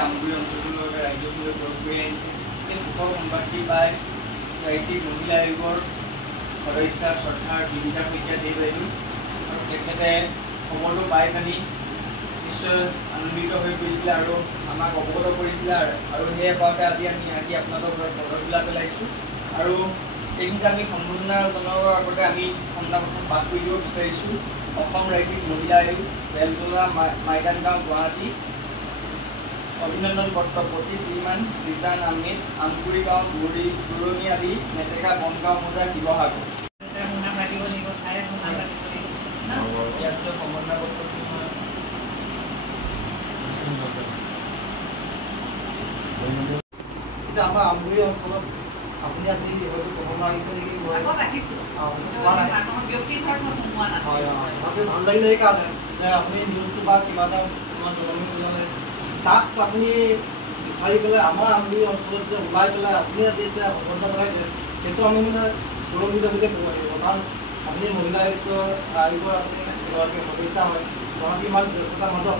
আমগুৰি অঞ্চলটোৰ ৰাজ্যটোলৈ গৈ আহিছে। সেই সুখৰ সম্ভাতি পাই ৰাজ্যিক মহিলা আয়োগৰ সদস্যা শ্ৰদ্ধাৰ বিনীতা শইকীয়া দেৱ বাইদেউ আৰু তেখেতে খবৰটো পাই পানি নিশ্চয় আনন্দিত হৈ পৰিছিলে আৰু আমাক অৱগত কৰিছিলে আৰু সেই পাওঁতে আজি আমি আহি আপোনালোকৰ ঘৰত পদখিলা পেলাইছোঁ আৰু এইখিনিতে আমি সম্বোধনা জনাবৰ আগতে আমি প্ৰথম পাঠ কৰি দিব বিচাৰিছোঁ। অসম ৰাজ্যিক মহিলা আয়োগ বেলতলা মাইদান গাঁও গুৱাহাটী অভিনন্দন পত্ৰ প্ৰতি শ্ৰীমান ৰিজান আহমেদ আমগুৰি গাঁও দূৰণি আদি মেটেকা বনগাঁও মৌজা শিৱসাগৰ। সম্বৰ্ধনা পত্ৰ এতিয়া আমাৰ আমগুৰি অঞ্চলত আপুনি আজি হয়তো ক'ব নোৱাৰিছে নেকি? ভাল লাগিলে সেইকাৰণে যে আপুনি নিউজটো বা কিবা এটা তোমাৰ জনমী ওলালে তাক আপুনি বিচাৰি পেলাই আমাৰ আমগুৰি অঞ্চলত যে ওলাই পেলাই আপুনি আজি এতিয়া সম্বৰ্ধনা জনাইছে সেইটো আমি মানে গৌৰৱান্বিত বুলিয়ে ক'ব লাগিব। কাৰণ আপুনি মহিলা আয়োগৰ আপুনি এগৰাকী সদস্যা হয়, গুৱাহাটী ইমান ব্যস্ততাৰ মাজত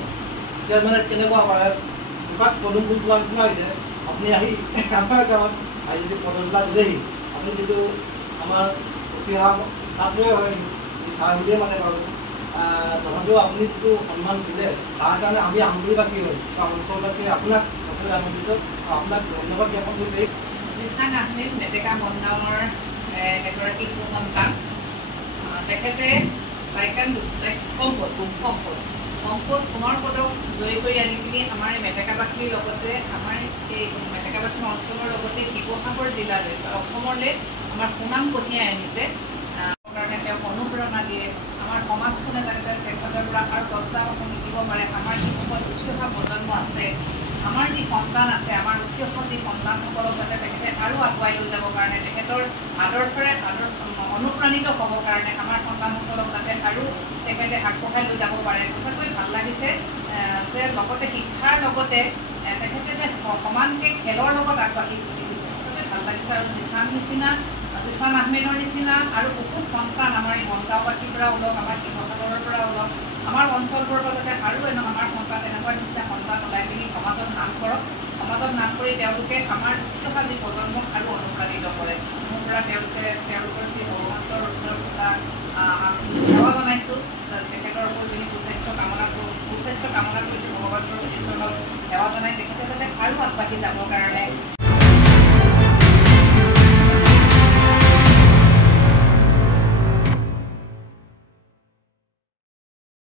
এতিয়া মানে কেনেকুৱা পাৰে দুটাত পদুম ফুল পোৱাৰ নিচিনা হৈছে। আপুনি আহি আমাৰ গাঁৱত আহি যদি পদখিলা দিলেহি আপুনি যিটো আমাৰ উঠি অহা ছাত্ৰই হয় ছাৰ বুলিয়ে মানে বাৰু তথাপিও আপুনি যিটো সন্মান দিলে তাৰ কাৰণে আমি আমগুৰিবাসী হয় বা অঞ্চলবাসী আপোনাক সকলোৱে আনন্দিত আপোনাক ধন্যবাদ জ্ঞাপন কৰিছে। ৰিজান আহমেদ মেটেকা বনগাঁৱৰ এগৰাকী সুসন্তান। তেখেতে সম্পদ সোণৰ পদক জয়ী কৰি আনি পিনি আমাৰ এই মেটেকাবাসীৰ লগতে আমাৰ এই মেটেকাবাসী অঞ্চলৰ লগতে শিৱসাগৰ জিলালৈ বা অসমলৈ আমাৰ সুনাম কঢ়িয়াই আনিছে। কাৰণে তেওঁক অনুপ্ৰেৰণা দিয়ে। আমাৰ সমাজখনে যাতে তেখেতৰ পৰা আৰু 10টা কথা শিকিব পাৰে। আমাৰ যিসকল উঠি অহা প্ৰজন্ম আছে, আমাৰ যি সন্তান আছে, আমাৰ উঠি অহা যি সন্তানসকলক যাতে তেখেতে আৰু আগুৱাই লৈ যাবৰ কাৰণে তেখেতৰ আদৰ্শৰে অনুপ্ৰাণিত হ'বৰ কাৰণে আমাৰ সন্তানসকলক যাতে আৰু তেখেতে আগবঢ়াই লৈ যাব পাৰে। সঁচাকৈ ভাল লাগিছে যে লগতে শিক্ষাৰ লগতে তেখেতে যে সমানকৈ খেলৰ লগত আগবাঢ়ি গুচি গৈছে। সঁচাকৈ ভাল লাগিছে। আৰু ৰিজান আহমেদৰ নিচিনা আৰু বহুত সন্তান আমাৰ এই বনগাঁওবাসীৰ পৰা ওলক, আমাৰ শিৱসাগৰৰ পৰা ওলক, আমাৰ অঞ্চলবোৰৰ পৰা যাতে আৰু আমাৰ সন্তান তেনেকুৱা নিচিনা সন্তান ওলাই পিনি সমাজত নাম কৰক। সমাজত নাম কৰি তেওঁলোকে আমাৰ উঠি অহা যি প্ৰজন্মক আৰু অনুপ্ৰাণিত কৰে। মোৰ পৰা তেওঁলোকৰ শ্ৰী ভগৱন্তৰ ওচৰত এটা সেৱা জনাইছোঁ। তেখেতৰ হৈ পিনি সুস্বাস্থ্য কামনা কৰিছোঁ। ভগৱন্তৰ ওচৰত সেৱা জনাই তেখেতে যাতে আৰু আগবাঢ়ি যাবৰ কাৰণে